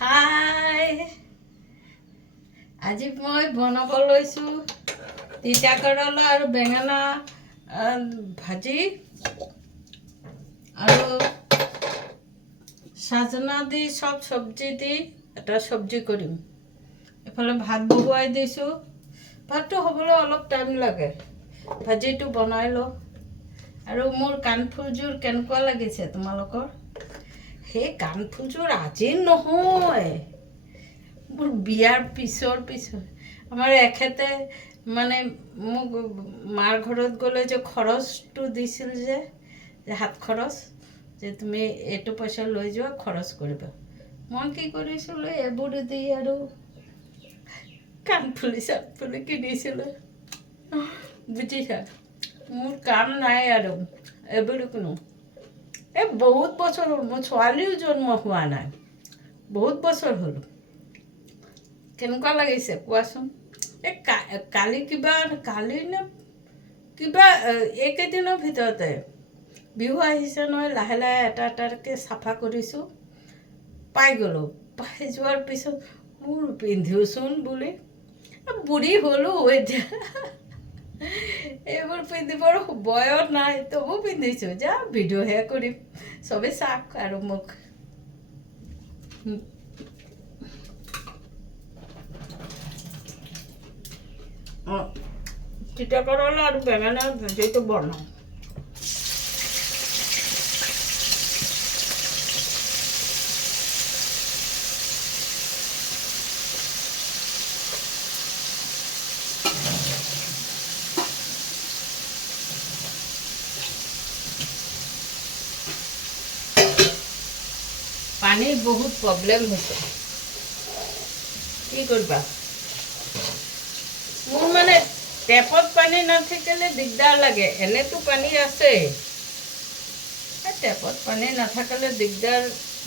হাই, আজি মই বনাব লৈছোঁ তিতা কেৰেলা আৰু বেঙেনা ভাজি আৰু সাজনা দি সব চব্জি দি এটা চব্জি কৰিম। এফালে ভাত বহুৱাই দিছোঁ। ভাতটো হ'বলৈ অলপ টাইম লাগে। ভাজিটো বনাই লওঁ। আৰু মোৰ কাণফুলযোৰ কেনেকুৱা লাগিছে তোমালোকৰ? সেই কাণফুলযোৰ আজি নহয়, মোৰ বিয়াৰ পিছৰ আমাৰ এখেতে মানে মোক মাৰ ঘৰত গ'লে যে খৰচটো দিছিল যে হাত খৰচ, যে তুমি এইটো পইচা লৈ যোৱা খৰচ কৰিবা। মই কি কৰিছিলোঁ, এইবোৰ দি আৰু কাণফুলি চানফুলি কিনিছিলোঁ। বুজিছা, মোৰ কাম নাই আৰু এইবোৰ কোনো। এই বহুত বছৰ হ'ল, মোৰ ছোৱালীও জন্ম হোৱা নাই, বহুত বছৰ হ'ল। কেনেকুৱা লাগিছে কোৱাচোন? এই কালি নে কিবা এইকেইদিনৰ ভিতৰতে বিহু আহিছে নহয়, লাহে লাহে এটা এটাকৈ চাফা কৰিছোঁ। পাই গ'লোঁ। পাই যোৱাৰ পিছত মোৰ পিন্ধিওচোন বুলি, বুঢ়ী হ'লোঁ এতিয়া। এইবোৰ পিন্ধিবৰ বয়স নাই, তবু পিন্ধিছোঁ। যা ভিডিঅ'হে কৰিম, চবেই চাওক আৰু মোক। তিতা কেৰেলা আৰু বেঙেনা ভাজিটো বনাওঁ। পানীৰ বহুত প্ৰব্লেম হৈছে, কি কৰিবা? মোৰ মানে টেপত পানী নাথাকিলে দিগদাৰ লাগে। এনেতো পানী আছে, টেপত পানী নাথাকিলে দিগদাৰ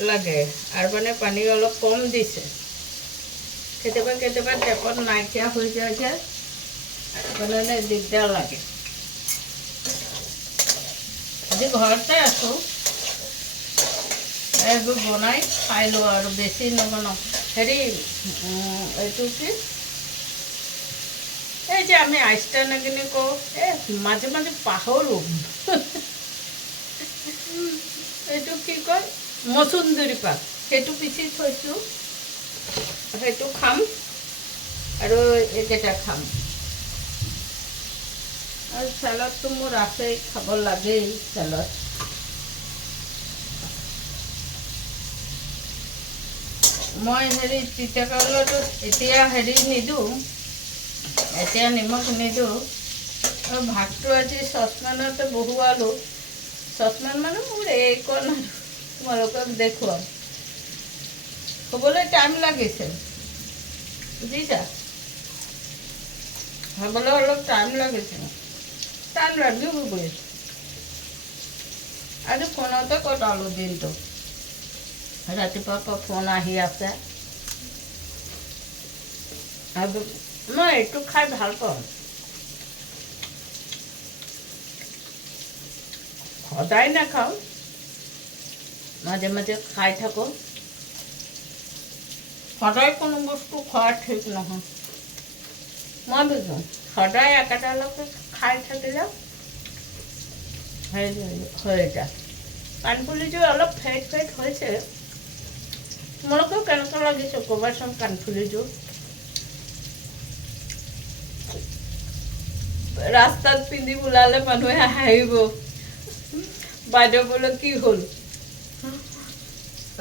লাগে। আৰু মানে পানী অলপ কম দিছে, কেতিয়াবা কেতিয়াবা টেপত নাইকিয়া হৈ যায় যে, মানে দিগদাৰ লাগে। আজি ঘৰতে আছোঁ, এইবোৰ বনাই খাই লওঁ আৰু বেছি নবনাওঁ। হেৰি এইটো কি, এই যে আমি আইষ্টা নাগিনি কওঁ, মাজে মাজে পাহৰোঁ। এইটো কি কয়, মচুন্দৰী পাত, সেইটো পিচি থৈছোঁ, সেইটো খাম আৰু এইকেইটা খাম। আৰু চেলাডটো মোৰ আছেই, খাব লাগেই চেলাড। মই হেৰি তিতা কেৰেলাটো এতিয়া নিদিওঁ, এতিয়া নিমখ নিদিওঁ। আৰু ভাতটো আজি চচপেনতে বহুৱালোঁ। চচপেন মানে মোৰ এইকণ আৰু তোমালোকক দেখুৱাম। হ'বলৈ টাইম লাগিছে, বুজিছা, হ'বলৈ অলপ টাইম লাগিছে, টাইম লাগিবই। আজি ফোনতে কটালোঁ দিনটো, ৰাতিপুৱাৰ পৰা ফোন আহি আছে। আৰু মই এইটো খাই ভাল পাওঁ। সদায় নাখাওঁ, মাজে মাজে খাই থাকোঁ। সদায় কোনো বস্তু খোৱা ঠিক নহয়। মই বুজোঁ, সদায় একেটালৈকে খাই থাকিলে হৈ যায়। কাণফুলিযোৰ অলপ ফেট ফেট হৈছে। তোমালোকেও কেনেকুৱা লাগিছে ক'বাচোন কাণফুলিযোৰ। ৰাস্তাত পিন্ধি ওলালে মানুহে হাঁহিব, বাইদেউ বোলে কি হ'ল,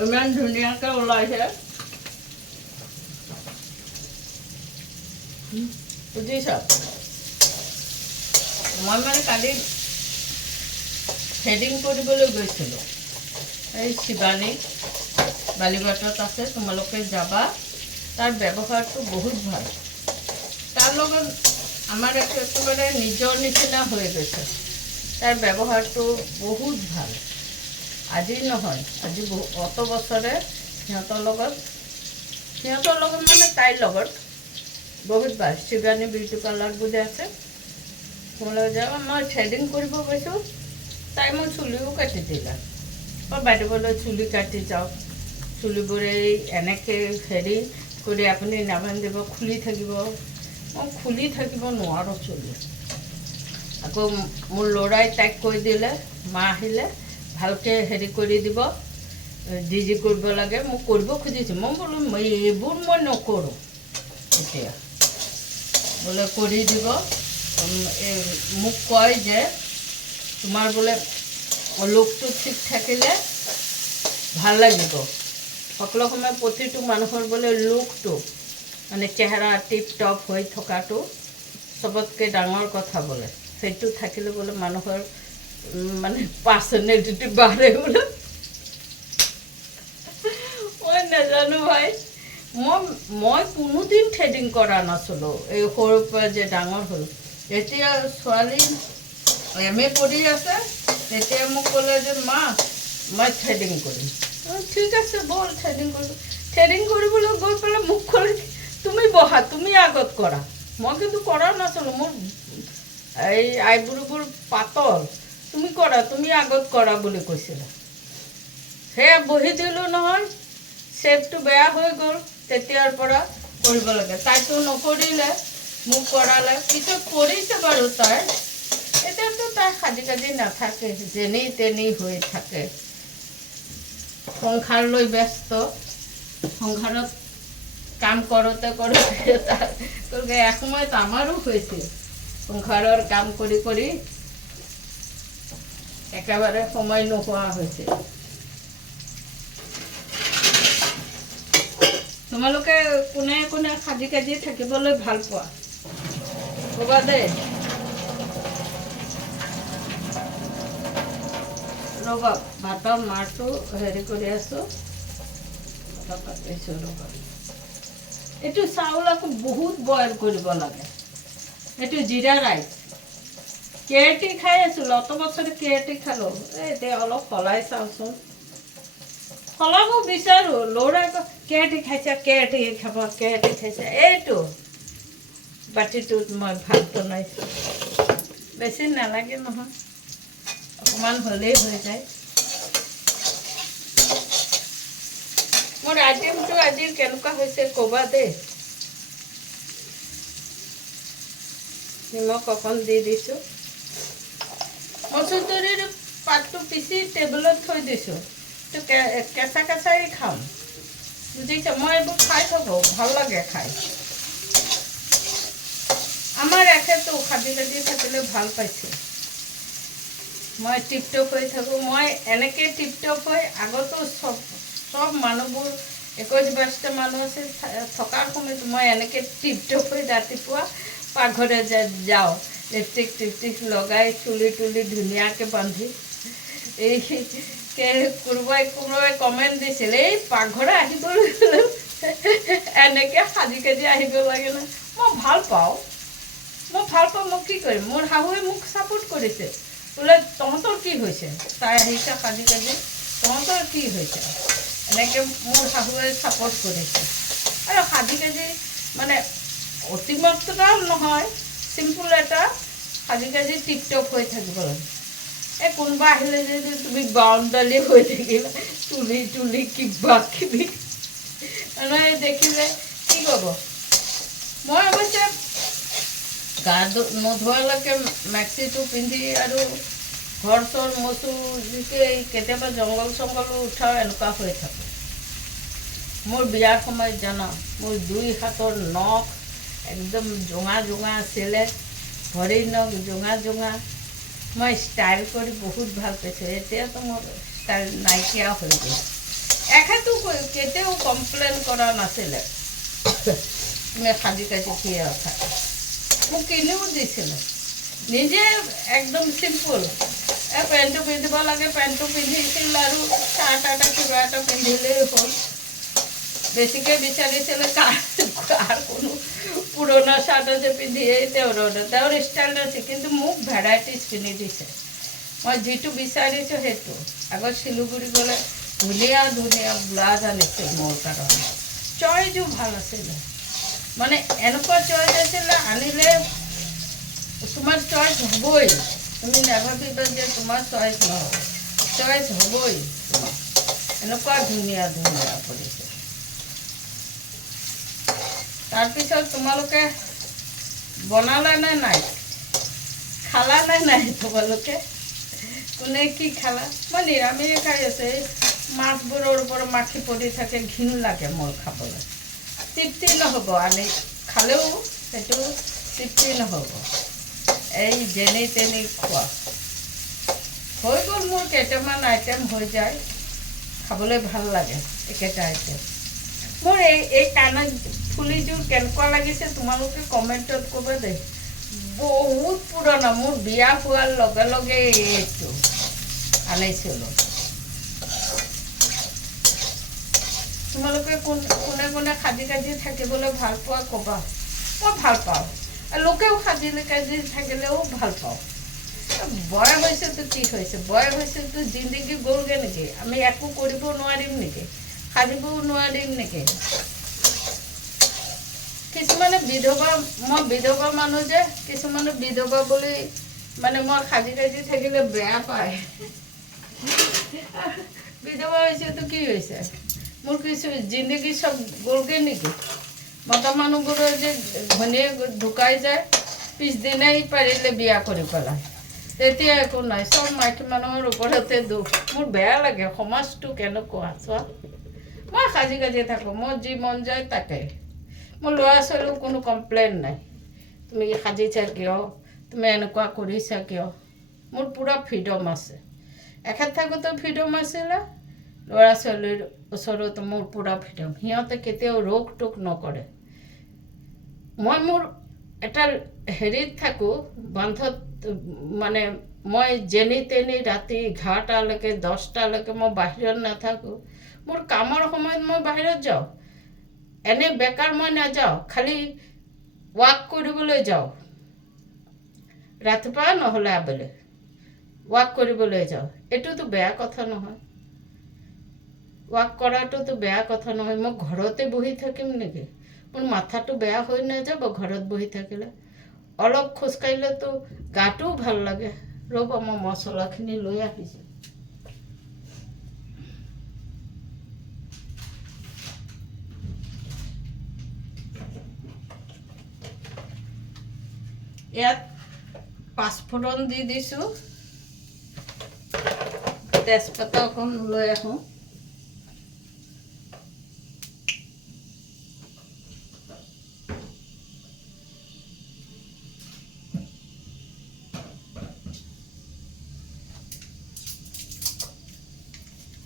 ইমান ধুনীয়াকৈ ওলাইছে। বুজিছা, মই মানে কালি থ্ৰেডিং কৰিবলৈ গৈছিলোঁ, এই শিৱানী বালিবাটত আছে, তোমালোকে যাবা। তাৰ ব্যৱহাৰটো বহুত ভাল। তাৰ লগত আমাৰ একেবাৰে নিজৰ নিচিনা হৈ গৈছে। তাৰ ব্যৱহাৰটো বহুত ভাল। আজি নহয়, আজি অত বছৰে সিহঁতৰ লগত মানে তাইৰ লগত বহুত ভাল। শিৱানী বিউটি পাৰ্লাৰ বুলি আছে, তোমালোকে যাবা। মই থ্ৰেডিং কৰিব গৈছোঁ, তাই মোৰ চুলিও কাটি দিলে। বাইদেউ বোলে চুলি কাটি যাওক, চুলিবোৰ এনেকৈ হেৰি কৰি আপুনি নাবান্ধিব, খুলি থাকিব। মই খুলি থাকিব নোৱাৰোঁ চুলি। আকৌ মোৰ ল'ৰাই তাইক কৈ দিলে, মা আহিলে ভালকৈ হেৰি কৰি দিব, যি কৰিব লাগে মোক কৰিব খুজিছোঁ। মই বোলো এইবোৰ মই নকৰোঁ, এতিয়া বোলে কৰি দিব। মোক কয় যে তোমাৰ বোলে লুকটো ঠিক থাকিলে ভাল লাগিব। সকলো সময় প্ৰতিটো মানুহৰ বোলে লুকটো মানে চেহেৰা টিপ টপ হৈ থকাটো চবতকৈ ডাঙৰ কথা বোলে। সেইটো থাকিলে বোলে মানুহৰ মানে পাৰ্চনেলিটি বাঢ়ে বোলে। মই নাজানো ভাই, মই কোনোদিন থ্ৰেডিং কৰা নাছিলোঁ এই সৰুৰ পৰা যে ডাঙৰ হ'ল। এতিয়া ছোৱালী MA পঢ়ি আছে, তেতিয়া মোক ক'লে যে মা মই থ্ৰেডিং কৰিম। ঠিক আছে ব'ল থ্ৰেডিং কৰিম। থ্ৰেডিং কৰিবলৈ গৈ পেলাই মোক ক'লে তুমি বহা, তুমি আগত কৰা। মই কিন্তু কৰা নাছিলোঁ, মোৰ এই আইব্ৰুবোৰ পাতল, তুমি কৰা, তুমি আগত কৰা বুলি কৈছিলে। সেয়া বহি দিলোঁ নহয়, শ্বেপটো বেয়া হৈ গ'ল। তেতিয়াৰ পৰা কৰিব লাগে। তাইতো নকৰিলে, মোক কৰালে। পিছত কৰিছে বাৰু তাই। এতিয়াতো তাই সাজি কাজি নাথাকে, যেনি তেনি হৈ থাকে। সংসাৰ লৈ ব্যস্ত, সংসাৰত কাম কৰোঁতে কৰোঁতে এসময়ত আমাৰো হৈছিল। সংসাৰৰ কাম কৰি কৰি একেবাৰে সময় নোহোৱা হৈছিল। তোমালোকে কোনে কোনে সাজি কাজি থাকিবলৈ ভাল পোৱা ক'বা দেই। ৰ'বা, ভাতৰ মাৰটো হেৰি কৰি আছোঁ, পাতিছোঁ ৰ'বা। এইটো চাউল আকৌ বহুত বইল কৰিব লাগে। এইটো জিৰা ৰাইচ। কেৰাটি খাই আছিলোঁ, অত বছৰ কেৰাটি খালোঁ। এতিয়া অলপ সলাই চাওঁচোন। সলাব বিচাৰোঁ, ল'ৰাই কেৰাটি খাইছে, কেৰাটি খাব, কেৰাটি খাইছে। এইটো বাতিটোত মই ভাত বনাইছোঁ, বেছি নালাগে নহয়, অকণমান হ'লেই হৈ যায়। মোৰ আইটেমটো আজি কেনেকুৱা হৈছে ক'বা দেই। নিমখ অকণ দি দিছোঁ। মচুৰ দালিৰ পাতটো পিচি টেবুলত থৈ দিছোঁ। কেঁচা কেঁচাই খাম, বুজিছে। মই এইবোৰ খাই থাকোঁ, ভাল লাগে খাই। আমাৰ এখেতো সাজি কাজি থাকিলে ভাল পাইছে। মই টিপটপ হৈ থাকোঁ। মই এনেকৈ টিপটপ হৈ আগতো চব মানুহবোৰ 21-22টা মানুহ আছে থকাৰ সময়ত মই এনেকৈ টিপটপ হৈ ৰাতিপুৱা পাকঘৰতে যাওঁ, লিপষ্টিক টিপষ্টিক লগাই, চুলি তুলি ধুনীয়াকৈ বান্ধি। এই কোনোবাই কমেণ্ট দিছিল, এই পাকঘৰে আহিবলৈ এনেকৈ সাজি কাজি আহিব লাগে ন। মই ভাল পাওঁ, মই কি কৰিম। মোৰ শাহুৱে মোক ছাপোৰ্ট কৰিছে, বোলে তহঁতৰ কি হৈছে, তাই আহিছে সাজি কাজি, তহঁতৰ কি হৈছে। এনেকৈ মোৰ শাহুৱে ছাপোৰ্ট কৰিছে। আৰু সাজি কাজি মানে অতিমাত্ৰাও নহয়, চিম্পুল এটা সাজি কাজি টিপটপ হৈ থাকিব লাগে। এই কোনোবা আহিলে যদি তুমি বাউণ্ডাৰী হৈ থাকিলা, চুলি তুলি কিবা কিবি মানে দেখিলে কি ক'ব। মই অৱশ্যে গা নোধোৱালৈকে মেক্সিটো পিন্ধি আৰু ঘৰ চৰ মচো, কেতিয়াবা জংঘল চংঘলো উঠাও, এনেকুৱা হৈ থাকোঁ। মোৰ বিয়াৰ সময়ত জানা, মোৰ 2 হাতৰ নখ একদম জোঙা জোঙা আছিলে, ভৰিৰ নখ জোঙা জোঙা। মই ষ্টাইল কৰি বহুত ভাল পাইছোঁ। এতিয়াতো মোৰ ষ্টাইল নাইকিয়া হৈ গ'ল। এখেতো কেতিয়াও কমপ্লেইন কৰা নাছিলে তুমি সাজি কাজি কিয় থাকে। মোক কিনিও দিছিলে, নিজে একদম চিম্পুল পেণ্টটো পিন্ধিব লাগে, পেণ্টটো পিন্ধিছিল আৰু চাৰ্ট এটা কিবা এটা পিন্ধিলেই হ'ল। বেছিকৈ বিচাৰিছিলে কাৰ কোনো পুৰণা চাৰ্ট আছে পিন্ধিয়ে তেওঁৰ ষ্টাইল আছে, কিন্তু মোক ভেৰাইটিজ কিনি দিছে। মই যিটো বিচাৰিছোঁ সেইটো। আগত শিলিগুৰি গ'লে ধুনীয়া ধুনীয়া ব্লাউজ আনিছিল মোৰ কাৰণে, চইজো ভাল আছিলে। মানে এনেকুৱা চইজ আছিলে, আনিলে তোমাৰ চইজ হ'বই, তুমি নাভাবিবা যে তোমাৰ চইজ নহ'ব, চইজ হ'বই তোমাৰ। এনেকুৱা ধুনীয়া ধুনীয়া পৰিছে। তাৰপিছত তোমালোকে বনালা নে নাই, খালা নে নাই? তোমালোকে কোনে কি খালা? মই নিৰামিষ খাই আছোঁ। এই মাছবোৰৰ ওপৰত মাখি পৰি থাকে, ঘিণ লাগে মোৰ খাবলৈ, তৃপ্তি নহ'ব। আনি খালেও সেইটো তৃপ্তি নহ'ব। এই যেনি তেনি খোৱা হৈ গ'ল। মোৰ কেইটামান আইটেম হৈ যায়, খাবলৈ ভাল লাগে একেটা আইটেম। মোৰ এই কাণৰ ফুলিযোৰ কেনেকুৱা লাগিছে তোমালোকে কমেণ্টত ক'বা দেই। বহুত পুৰণা, মোৰ বিয়া হোৱাৰ লগে লগে এইটো আনিছিলোঁ। তোমালোকে কোনে কোনে সাজি কাজি থাকিবলৈ ভাল পোৱা ক'বা। মই ভাল পাওঁ, লোকেও সাজি কাজি থাকিলেও ভাল পাওঁ। বয়স হৈছেতো কি হৈছে, বয়স হৈছেতো জিন্দগী গ'লগৈ নেকি? আমি একো কৰিব নোৱাৰিম নেকি? সাজিবও নোৱাৰিম নেকি? কিছুমানে বিধৱা, মই বিধৱা মানুহ যে, কিছুমানে বিধৱা বুলি মানে মই সাজি কাজি থাকিলে বেয়া পায়। বিধৱা হৈছেতো কি হৈছে? মোৰ কিছু জিন্দগী চব গ'লগৈ নেকি? মতা মানুহবোৰৰ যে ঘনীয়েক ঢুকাই যায়, পিছদিনাই পাৰিলে বিয়া কৰি পেলাই, তেতিয়া একো নাই, চব মাইকী মানুহৰ ওপৰতে দুখ। মোৰ বেয়া লাগে, সমাজটো কেনেকুৱা চোৱা। মই সাজি কাজি থাকোঁ, মোৰ যি মন যায় তাকে। মোৰ ল'ৰা ছোৱালীও কোনো কমপ্লেইন নাই, তুমি সাজিছা কিয়, তুমি এনেকুৱা কৰিছা কিয়। মোৰ পূৰা ফ্ৰীডম আছে। এখেত থাকোঁতে ফ্ৰীডম আছিলে, ল'ৰা ছোৱালীৰ ওচৰতো মোৰ পূৰা ফ্ৰীডম। সিহঁতে কেতিয়াও ৰোক টোক নকৰে। মই মোৰ এটা হেৰিত থাকোঁ, বান্ধত, মানে মই যেনি তেনি ৰাতি 11টালৈকে 10টালৈকে মই বাহিৰত নাথাকোঁ। মোৰ কামৰ সময়ত মই বাহিৰত যাওঁ, এনে বেকাৰ মই নাযাওঁ, খালি ৱাক কৰিবলৈ যাওঁ। ৰাতিপুৱা নহ'লে আবেলি ৱাক কৰিবলৈ যাওঁ। এইটোতো বেয়া কথা নহয়, ৱাক কৰাটোতো বেয়া কথা নহয়। মই ঘৰতে বহি থাকিম নেকি? মোৰ মাথাটো বেয়া হৈ নাযাব ঘৰত বহি থাকিলে? অলপ খোজকাঢ়িলেতো গাটোও ভাল লাগে। ৰ'ব, মই মছলাখিনি লৈ আহিছোঁ। ইয়াত পাঁচফোৰণ দি দিছোঁ, তেজপাত অকণ লৈ আহোঁ।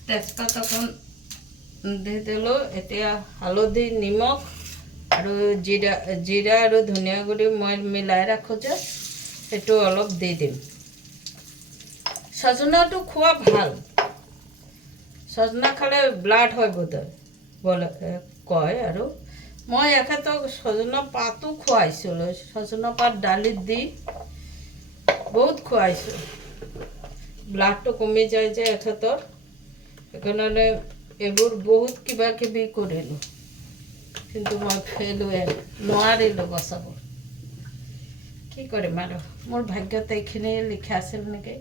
তেজপাত অকণ দি দিলোঁ। এতিয়া হালধি, নিমখ আৰু জিৰা আৰু ধনিয়া গুড়ি মই মিলাই ৰাখোঁ যে, সেইটো অলপ দি দিম। সজনাটো খোৱা ভাল, সজনা খালে ব্লাড হয় বোলে কয়। আৰু মই এখেতক সজনা পাতো খুৱাইছিলোঁ, সজনা পাত দালিত দি বহুত খুৱাইছোঁ। ব্লাডটো কমি যায় যে এখেতৰ, সেইকাৰণে এইবোৰ বহুত কিবা কিবি কৰিলোঁ, কিন্তু মই ফেইলোৱে, নোৱাৰিলোঁ বচাব। কি কৰিম আৰু, মোৰ ভাগ্যত এইখিনি লিখা আছিল নেকি?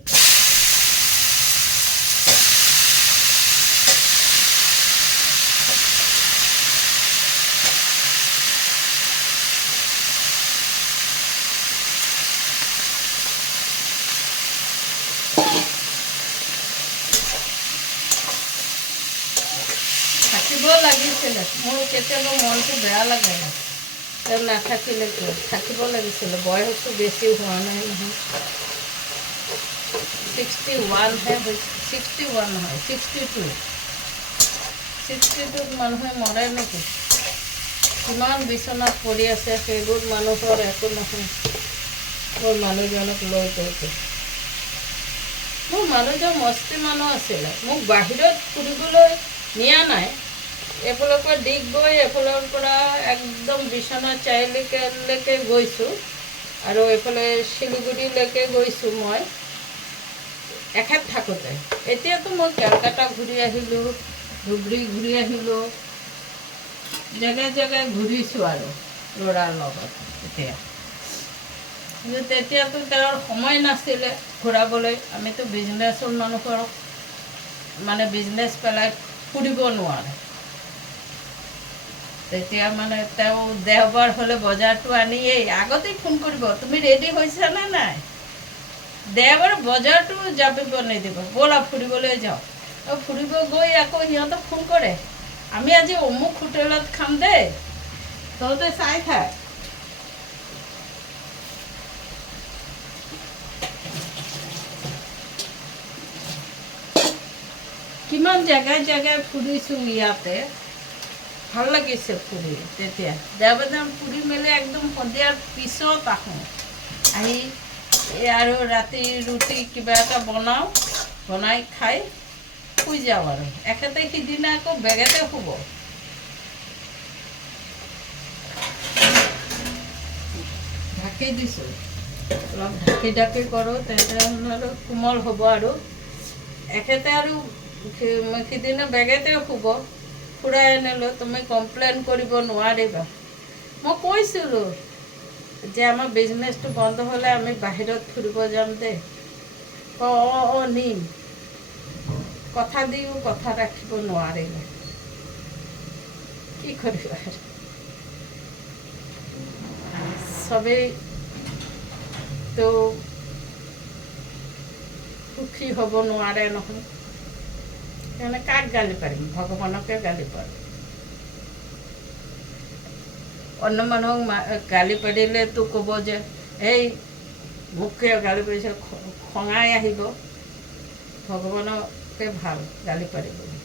থাকিব লাগিছিলে, মোৰ কেতিয়াবা মনটো বেয়া লাগে, তেওঁ নাথাকিলে কিয়, থাকিব লাগিছিলে। বয়সটো বেছি হোৱা নাই নহয়, 61হে হৈছে, 61 নহয় 62। 62ত মানুহে মৰে নেকি? কিমান বিচনাত পৰি আছে, সেইবোৰ মানুহৰ একো নহয়। মোৰ মানুহজনক লৈ গৈছে। মোৰ মানুহজন মস্তি মানুহ আছিলে, মোক বাহিৰত ফুৰিবলৈ নিয়া নাই। এইফালৰ পৰা ডিগবৈ, এইফালৰ পৰা একদম বিশ্বনাথ চাৰিআলিলৈকে গৈছোঁ, আৰু এইফালে শিলিগুৰিলৈকে গৈছোঁ মই এখেত থাকোঁতে। এতিয়াতো মই কেলকাতা ঘূৰি আহিলোঁ, ধুবুৰী ঘূৰি আহিলোঁ, জেগাই জেগাই ঘূৰিছোঁ আৰু ল'ৰাৰ লগত। কিন্তু তেতিয়াতো তেওঁৰ সময় নাছিলে ঘূৰাবলৈ। আমিতো বিজনেছৰ মানুহৰ মানে বিজনেছ পেলাই ফুৰিব নোৱাৰে। তেতিয়া মানে তেওঁ দেওবাৰ হ'লে বজাৰটো আনিয়েই আগতেই ফোন কৰিব, তুমি ৰেডি হৈছানে নাই, দেওবাৰ বজাৰটো যাবিব নিদিব, ব'লা ফুৰিবলৈ যাওঁ। আৰু ফুৰিব গৈ আকৌ সিহঁতক ফোন কৰে, আমি আজি অমুক হোটেলত খাম দেই, তহঁতে চাই থাক। কিমান জেগাই জেগাই ফুৰিছোঁ ইয়াতে, ভাল লাগিছে ফুৰি। তেতিয়া দেওবাৰ ফুৰি মেলি একদম সন্ধিয়াৰ পিছত আহোঁ, আহি আৰু ৰাতি ৰুটি কিবা এটা বনাওঁ, বনাই খাই শুই যাওঁ। আৰু এখেতে সিদিনা আকৌ বেগেতে শুব। ঢাকি দিছোঁ, অলপ ঢাকি ঢাকি কৰোঁ, তেনেহ'লে আৰু কোমল হ'ব। আৰু এখেতে আৰু সিদিনা বেগেতে শুব। ফুৰাই আনিলোঁ, তুমি কমপ্লেইন কৰিব নোৱাৰিবা। মই কৈছিলোঁ যে আমাৰ বিজনেছটো বন্ধ হ'লে আমি বাহিৰত ফুৰিব যাম দেই। অঁ নিম, কথা দিও কথা ৰাখিব নোৱাৰিলে, কি কৰিবা। চবেই তো সুখী হ'ব নোৱাৰে নহয়, সেইকাৰণে কাক গালি পাৰিম, ভগৱানকে গালি পাৰিম। অন্য মানুহক গালি পাৰিলেতো ক'ব যে এই মোকে গালি পাৰিছে, খঙাই আহিব। ভগৱানকে ভাল গালি পাৰিবলৈ,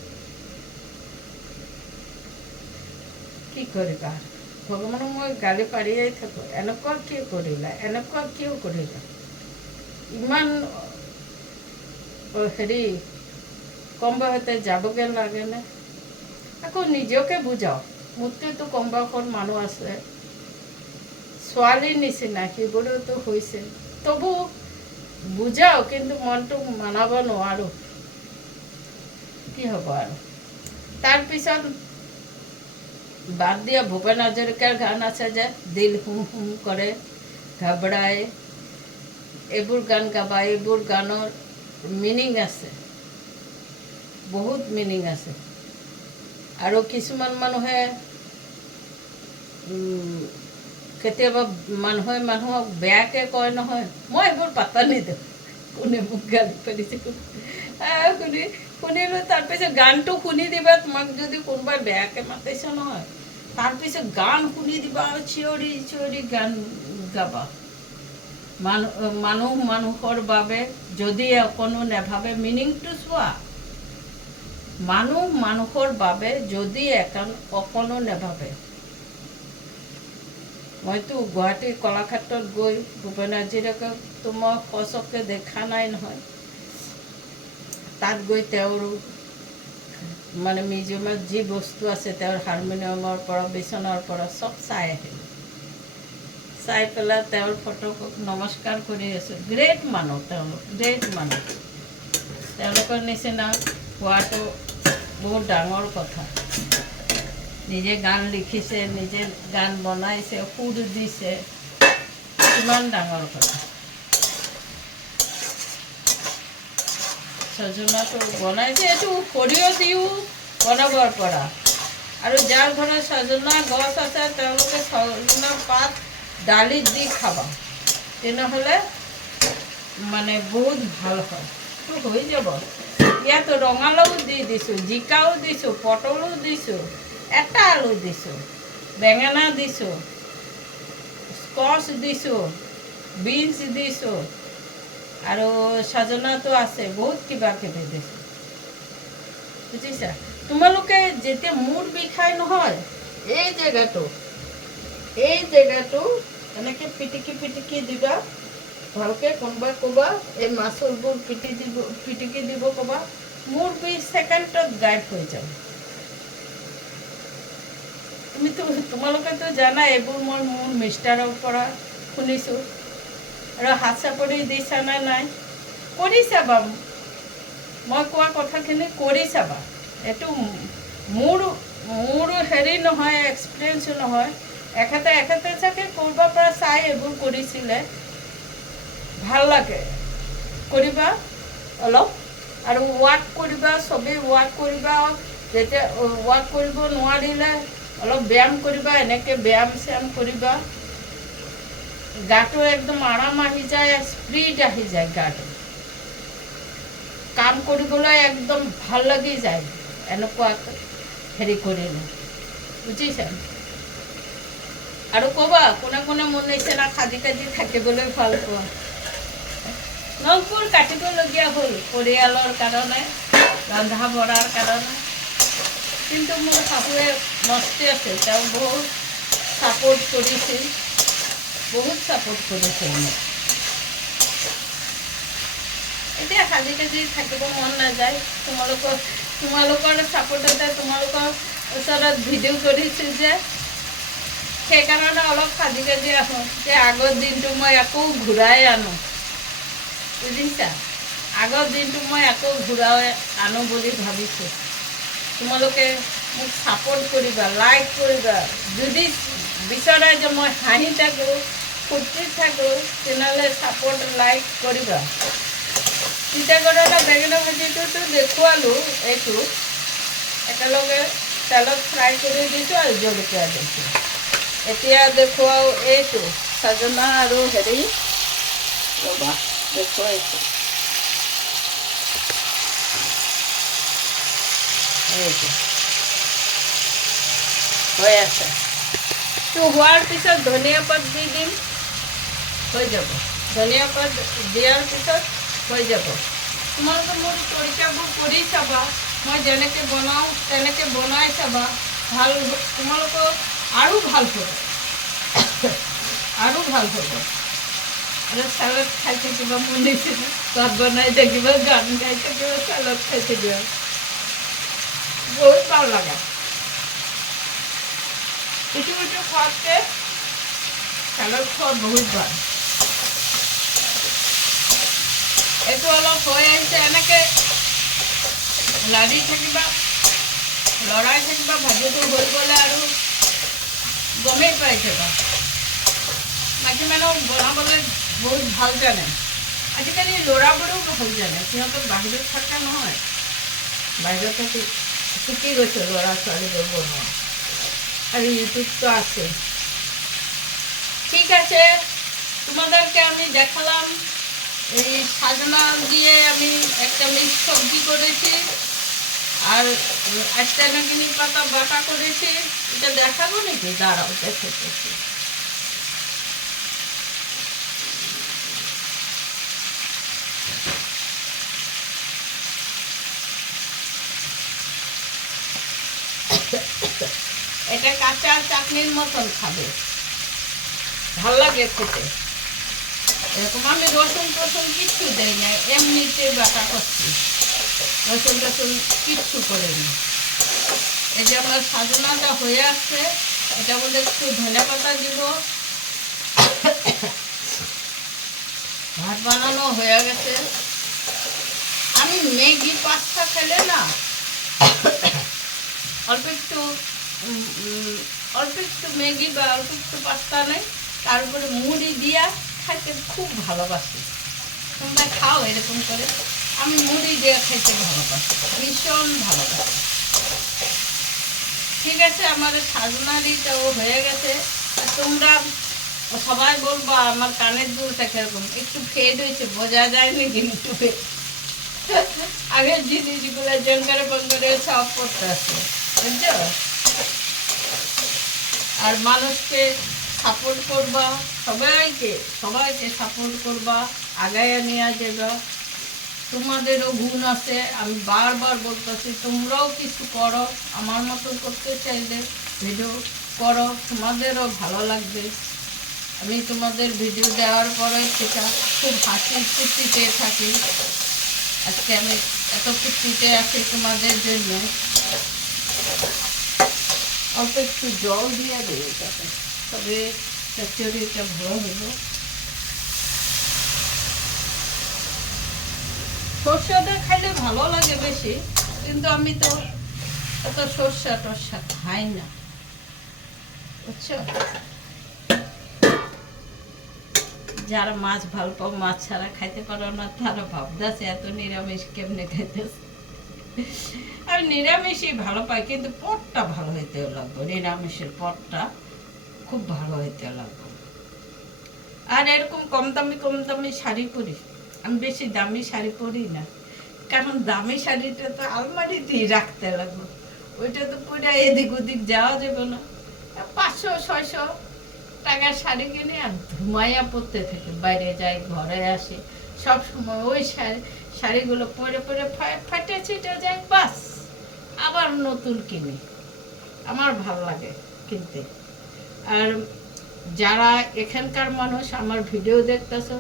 কি কৰিবা। ভগৱানক মই গালি পাৰিয়েই থাকোঁ, এনেকুৱা কিয় কৰিলা, এনেকুৱা কিয় কৰিলা, ইমান হেৰি কম বয়সতে যাবগৈ লাগেনে। আকৌ নিজকে বুজাওঁ, মোতকৈতো কম বয়সৰ মানুহ আছে, ছোৱালীৰ নিচিনা সেইবোৰোতো হৈছে, তবু বুজাওঁ, কিন্তু মনটো মনাব নোৱাৰোঁ, কি হ'ব। আৰু তাৰপিছত বাদ দিয়া ভূপেন হাজৰিকাৰ গান আছে যে, দিল হুম হুম কৰে ঘাবড়ায়, এইবোৰ গান গাবা। এইবোৰ গানৰ মিনিং আছে, বহুত মিনিং আছে। আৰু কিছুমান মানুহে কেতিয়াবা মানুহে মানুহক বেয়াকৈ কয় নহয়, মই এইবোৰ পাত্তা নিদিওঁ, কোনে মোক গালি পাৰিছে শুনিলোঁ। তাৰপিছত গানটো শুনি দিবা, তোমাক যদি কোনোবাই বেয়াকৈ মাতিছে নহয়, তাৰপিছত গান শুনি দিবা আৰু চিঞৰি চিঞৰি গান গাবা। মানুহ মানুহৰ বাবে যদি অকণো নেভাবে, মিনিংটো চোৱা, মানুহ মানুহৰ বাবে যদি অকণো নেভাবে। মইতো গুৱাহাটীৰ কলাক্ষেত্ৰত গৈ ভূপেন হাজৰিকাকতো মই সঁচকৈ দেখা নাই নহয়, তাত গৈ তেওঁৰ মানে মিউজিয়ামত যি বস্তু আছে, তেওঁৰ হাৰমনিয়ামৰ পৰা বিচনাৰ পৰা চব চাই আহিলোঁ। চাই পেলাই তেওঁৰ ফটোক নমস্কাৰ কৰি আছোঁ। গ্ৰেট মানুহ, তেওঁলোক গ্ৰেট মানুহ, তেওঁলোকৰ নিচিনা হোৱাটো বহুত ডাঙৰ কথা। নিজে গান লিখিছে, নিজে গান বনাইছে, সুৰ দিছে, কিমান ডাঙৰ কথা। ছজনাটো বনাইছে, এইটো সৰিয়হ দিও বনাবৰ পৰা। আৰু যাৰ ঘৰত ছজনা গছ আছে, তেওঁলোকে ছজনা পাত দালিত দি খাবা, তেনেহ'লে মানে বহুত ভাল হয়, হৈ যাব। ইয়াত ৰঙালাও দি দিছোঁ, জিকাও দিছোঁ, পটলো দিছোঁ, এটা আলু দিছোঁ, বেঙেনা দিছোঁ, স্কচ দিছোঁ, বিনছ দিছোঁ, আৰু ছজনাটো আছে, বহুত কিবা কিবি দিছোঁ, বুজিছা। তোমালোকে যেতিয়া মূৰ বিষাই নহয়, এই জেগাটো এনেকৈ পিটিকি পিটিকি দিবা ভালকৈ। কোনোবা ক'বা এই মাচুলবোৰ পিটিকি দিব ক'বা, মূৰ 20 ছেকেণ্ডত গাইব হৈ যাব। তোমালোকেতো জানা, এইবোৰ মই মোৰ মিষ্টাৰৰ পৰা শুনিছোঁ। আৰু হাত চাপৰি দিছানে নাই, কৰি চাবা, মই কোৱা কথাখিনি কৰি চাবা। এইটো মোৰ হেৰি নহয়, এক্সপিৰিয়েঞ্চো নহয়, এখেতে চাগে ক'ৰবাৰ পৰা চাই এইবোৰ কৰিছিলে। ভাল লাগে, কৰিবা অলপ। আৰু ৱাক কৰিবা, চবেই ৱাক কৰিবা, যেতিয়া ৱাক কৰিব নোৱাৰিলে অলপ ব্যায়াম কৰিবা, এনেকৈ ব্যায়াম চ্যায়াম কৰিবা, গাটো একদম আৰাম আহি যায়, স্প্ৰীড আহি যায়, গাটো কাম কৰিবলৈ একদম ভাল লাগি যায় এনেকুৱা হেৰি কৰিলে, বুজিছে? আৰু ক'বা কোনে কোনে মোৰ নিচিনা সাজি কাজি থাকিবলৈ ভাল পোৱা। নখবোৰ কাটিবলগীয়া হ'ল পৰিয়ালৰ কাৰণে, ৰন্ধা বঢ়াৰ কাৰণে, কিন্তু মোৰ শাহুৱে মস্তি আছে, তেওঁ বহুত ছাপোৰ্ট কৰিছিল, বহুত ছাপোৰ্ট কৰিছিল মোক। এতিয়া সাজি কাজি থাকিব মন নাযায়, তোমালোকৰ ছাপোৰ্টতে তোমালোকৰ ওচৰত ভিডিঅ' কৰিছোঁ যে, সেইকাৰণে অলপ সাজি কাজি আহোঁ যে আগৰ দিনটো মই আকৌ ঘূৰাই আনো, বুজিছা? আগৰ দিনটো মই আকৌ ঘূৰাই আনো বুলি ভাবিছোঁ। তোমালোকে মোক ছাপোৰ্ট কৰিবা, লাইক কৰিবা। যদি বিচৰা যে মই হাঁহি থাকোঁ, ফূৰ্তি থাকোঁ, তেনেহ'লে ছাপোৰ্ট লাইক কৰিবা। তিতা কেৰেলা বেঙেনা ভাজিটোতো দেখুৱালোঁ, এইটো একেলগে তেলত ফ্ৰাই কৰি দিছোঁ আৰু জলকীয়া দিছোঁ। এতিয়া দেখুৱাওঁ এইটো সজনা আৰু হেৰি, ৰ'বা দেখুৱাইছোঁ, এইটো হৈ আছে। তো হোৱাৰ পিছত ধনিয়া পাত দি দিম, হৈ যাব। ধনিয়া পাত দিয়াৰ পিছত হৈ যাব। তোমালোকে মোৰ তৰিকাবোৰ কৰি চাবা, মই যেনেকৈ বনাওঁ তেনেকৈ বনাই চাবা, ভাল তোমালোকৰ আৰু ভাল হ'ব, আৰু ভাল হ'ব। আৰু চালাড খাই থাকিবা মোৰ নিচিনা, ভাত বনাই থাকিবা, গান গাই থাকিবা, চালাড খাই থাকিবা, বহুত ভাল লাগে। ইটো ইটো খোৱাতকৈ চালাড খোৱা বহুত ভাল। এইটো অলপ হৈ আহিছে, এনেকৈ লাৰি থাকিবা, লৰাই থাকিবা, ভাজিটো হৈ গ'লে আৰু গমেই পাই যাবা। মাইকী মানুহ বনাবলৈ বহুত ভাল জানে, আজিকালি ল'ৰাবোৰেও ভাল জানে, সিহঁতৰ বাহিৰত থকা নহয়, বাহিৰত থাকি শিকি গৈছে ল'ৰা ছোৱালীবোৰ বনোৱা, আর ইউটিউব তো আছে। ঠিক আছে, তোমাদেরকে আমি দেখালাম এই সাজনা দিয়ে আমি একটা মিক্স সবজি করেছি আর একটা নাগিনি পাতা বাটা করেছি। এটা দেখাবো নাকি? দাঁড়াও দেখাচ্ছি। এটা কাঁচা চাটনির মতন খাবে, ভাল লাগে খেতে। এরকম আমি রসুন টসুন কিচ্ছু দেই না, এমনিতে বাটা করছি, রসুন টসুন কিচ্ছু করিনি। এই যে আমার সাজনাটা হয়ে আসছে, এটার মধ্যে একটু ধনে পাতা দিব। ভাত বানানো হয়ে গেছে। আমি ম্যাগি পাস্তা খেলে না অল্প একটু ম্যাগি বা অল্প একটু পাস্তা নেই, তার উপরে মুড়ি দিয়া খাইতে খুব ভালোবাসি। তোমরা খাও এরকম করে, আমি মুড়ি দিয়ে খাইতে ভালোবাসি, ভীষণ ভালোবাসি। ঠিক আছে, আমার সাজনারিটাও হয়ে গেছে। তোমরা সবাই বলবো আমার কানের দুলটা কিরকম, একটু ফেড হয়েছে, বোঝা যায়নি কিন্তু আগের জিনিসগুলো জঙ্কারে বঙ্কারে সব করতে আছে, বুঝছো? আর মানুষকে সাপোর্ট করবা, সবাইকে সাপোর্ট করবা, আগায় নিয়ে যাবা। তোমাদেরও গুণ আছে, আমি বারবার বলতেছি, তোমরাও কিছু করো, আমার মতো করতে চাইলে ভিডিও করো, তোমাদেরও ভালো লাগবে। আমি তোমাদের ভিডিও দেওয়ার পরে সেটা খুব হাসি খুশিতে থাকি। আজকে আমি এত খুশিতে আছি তোমাদের জন্য। অল্প একটু জল দিয়ে দেবে তাতে, তবে চচ্চড়িটা ভালো হইব। সর্ষেটা খাইলে ভালো লাগে বেশি, কিন্তু আমি তো এত সর্ষা টর্ষা খাই না, বুঝছো? যারা মাছ ভালো পাও, মাছ ছাড়া খাইতে পারো না, তারা ভাবতেছে এত নিরামিষ কেমনে খাইতেছে। আমি আমি নিরামিষই ভালো পাই, কিন্তু পটটা ভালো হইতে লাগবে, নিরামিষের পটটা খুব ভালো হইতে লাগবে। আর এরকম কম দামি শাড়ি পরি, আমি বেশি দামি শাড়ি পরি না, কারণ দামি শাড়িটা তো আলমারিতেই রাখতে লাগবে, ওইটা তো পুরা এদিক ওদিক যাওয়া যাবে না। 500-600 টাকার শাড়ি কিনে আর ধুমাইয়া পরতে থাকে, বাইরে যাই ঘরে আসি সব সময় ওই শাড়িগুলো পরে পরে ফাটে ছিটে যায়, বাস আবার নতুন কিনি। আমার ভালো লাগে কিনতে। আর যারা এখানকার মানুষ আমার ভিডিও দেখতেছো,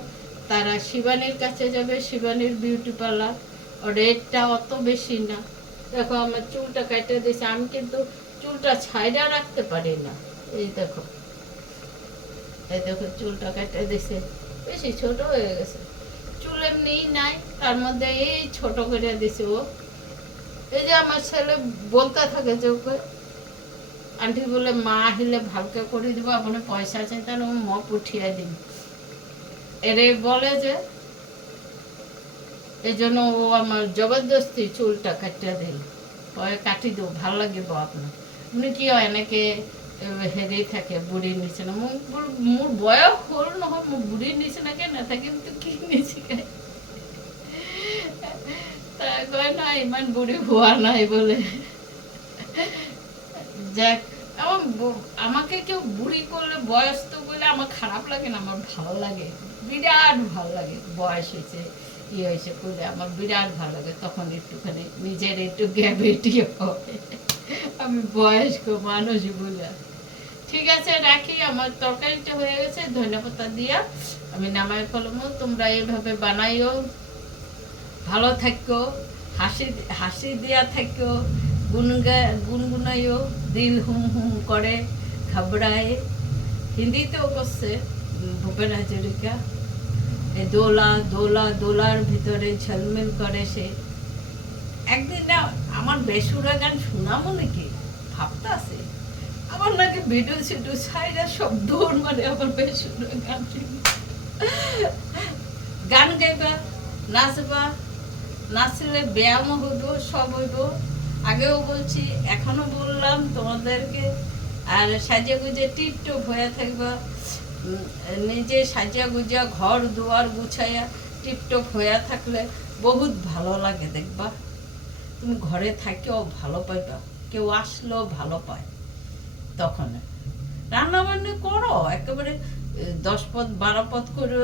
তারা শিবানীর কাছে যাবে, শিবানীর বিউটি পার্লার। ওর রেটটা অত বেশি না। দেখো আমার চুলটা কেটে দিয়েছে, আমি কিন্তু চুলটা ছাইড়া রাখতে পারি না। এই দেখো চুলটা কেটে দিয়েছে, বেশি ছোট হয়ে গেছে, চুল এমনিই নাই, তার মধ্যে এই ছোট করে দিছে ও। এই যে আমার ছেলে বলতে থাকে যে ওকে, আন্টি বলে মা আহিলে ভালকে করে দিব, আপনার পয়সা আছে তাহলে ও মপ উঠিয়ে দিন, এরে বলে যে, এই জন্য ও আমার জবরদস্তি চুলটা কাটিয়ে দিল, পরে কাটি দেবো, ভালো লাগিব আপনার। এমনি কি হয় নাকি হেরেই থাকে বুড়ির নিচে না, মোর বয়স হল নহয়, মোৰ বুড়ির নিচে নাকি নাথাকে, কিন্তু কি নিচে তাই কয় না ইমান বুড়ি হওয়া নাই বলে। যাক, আমাকে কেউ বুড়ি করলে, বয়স্ক করলে আমার খারাপ লাগে না, আমার ভালো লাগে, বিরাট ভালো লাগে। বয়স হয়েছে ইয়ে হয়েছে করলে আমার বিরাট ভালো লাগে, তখন একটুখানি নিজের একটু গ্র্যাভিটি হয়, আমি বয়স্ক মানুষ বলে। ঠিক আছে রাখি, আমার তরকারিটা হয়ে গেছে, ধনেপাতা দিয়া আমি নামাই ফেলবো। তোমরা এইভাবে বানাইও, ভালো থাকো, হাসি হাসি দিয়া থাকো, গুনগুনাইও, দিল হুম হুম করে ঘাবড়ায়, হিন্দিতেও করছে ভূপেন হাজরিকা। এই দোলা দোলা দোলার ভিতরে ঝলমিল করে সে। একদিন না আমার বেসুরা গান শোনাবো নাকি ভাবতে আছে, আমার নাকি ভিডিও সিডিও সাইরা সব দৌড় মানে আমার বেসুরা গান গান গাইবা, নাচবা, নাচলে ব্যায়াম হইব, সব হইব। আগেও বলছি, এখনো বললাম তোমাদেরকে। আর সাজিয়া গুজিয়া টিপটপ হয়ে থাকবা, নিজে সাজিয়া গুজিয়া ঘর দুয়ার গুছাইয়া টিপটপ হয়ে থাকলে বহুত ভালো লাগে, দেখবা তুমি ঘরে থাকেও ভালো পাইবা, কেউ আসলেও ভালো পায়। তখন রান্না বান্না করো একেবারে 10 পদ 12 পদ করে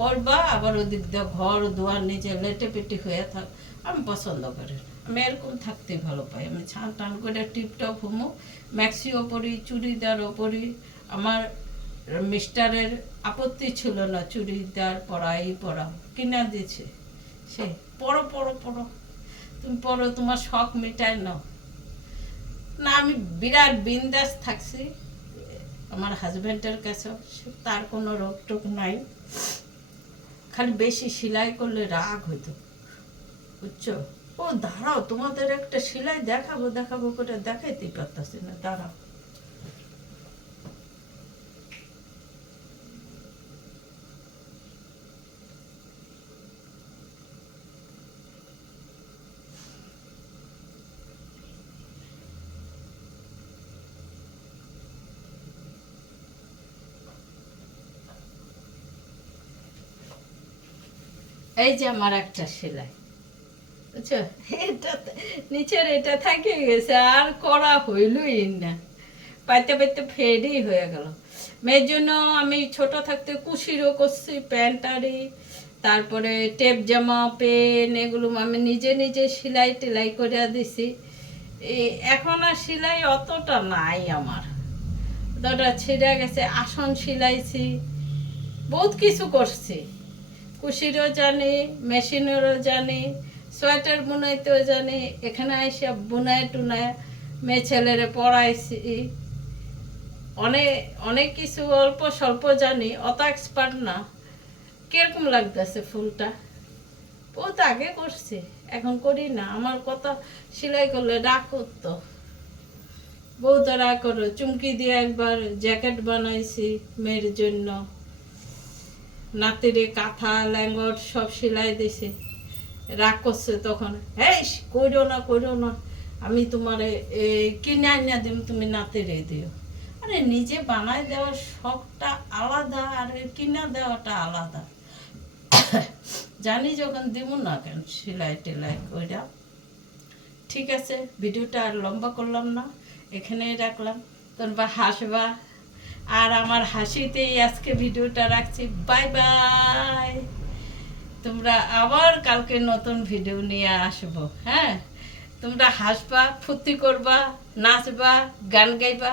করবা, আবার ওদিক দিয়ে ঘর দুয়ার নিজে লেটে পেটে হয়ে থাক, আমি পছন্দ করি। আমি এরকম থাকতে ভালো পাই, আমি ছান টান করে টিপটপ হমো, ম্যাক্সিও পরি, চুড়িদারও পরি। আমার মিস্টারের আপত্তি ছিল না চুড়িদার পরা, এই পরা কিনা দিয়েছে, সে পড়ো পড়ো পড়ো, তুমি পড়ো, তোমার শখ মেটায় নাও না। আমি বিরাট বিন্দাস থাকছি আমার হাজব্যান্ডের কাছে, তার কোনো রোগ টোক নাই, খালি বেশি সেলাই করলে রাগ হইতো, বুঝছো। ও দাঁড়াও, তোমাদের একটা সেলাই দেখাবো দেখাবো করে দেখাইতেই পারতাছি না, দাঁড়াও। এই যে আমার একটা সেলাই, বুঝছো, এটা নিচের এটা থাকে গেছে, আর করা হইলই না, পাইতে পাইতে ফেডই হয়ে গেল। মেয়ের জন্য আমি ছোট থাকতে কুশিরও করছি, প্যান্টারি, তারপরে টেপ জামা, পেন, এগুলো আমি নিজে নিজে সেলাই টেলাই করে দিছি। এখন আর সেলাই অতটা নাই আমার, অতটা ছিঁড়ে গেছে। আসন সেলাইছি, বহুত কিছু করছি, কুশিরও জানি, মেশিনেরও জানি, সোয়েটার বুনাইতেও জানি। এখানে এসে বুনায় টুনায় মেয়ে ছেলেরে পড়াইছি, অনেক অনেক কিছু অল্প স্বল্প জানি, অত এক্সপার্ট না। কিরকম লাগতেছে ফুলটা, বহুত আগে করছি, এখন করি না। আমার কথা সেলাই করলে রাগ করতো, বহুত রাগ করো। চুমকি দিয়ে একবার জ্যাকেট বানাইছি মেয়ের জন্য, নাতিরে কাঁথা ল্যাঙ্গট সব সেলাই দিছে, রাগ করছে তখন, হ্যাঁ করো না করো না, আমি তোমার কিনে আনিয়া দিম, তুমি নাতে রে দিও। আরে নিজে বানাই দেওয়ার শখটা আলাদা, আর কিনা দেওয়াটা আলাদা। জানি যখন দিব না কেন সেলাই টেলাই ওইটা। ঠিক আছে, ভিডিওটা আর লম্বা করলাম না, এখানেই রাখলাম। তোমরা হাসবা, আর আমার হাসিতেই আজকে ভিডিওটা রাখছি। Bye bye. তোমরা আবার কালকে নতুন ভিডিও নিয়ে আসবো। হ্যাঁ, তোমরা হাসবা, ফুর্তি করবা, নাচবা, গান গাইবা।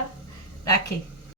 রাখি।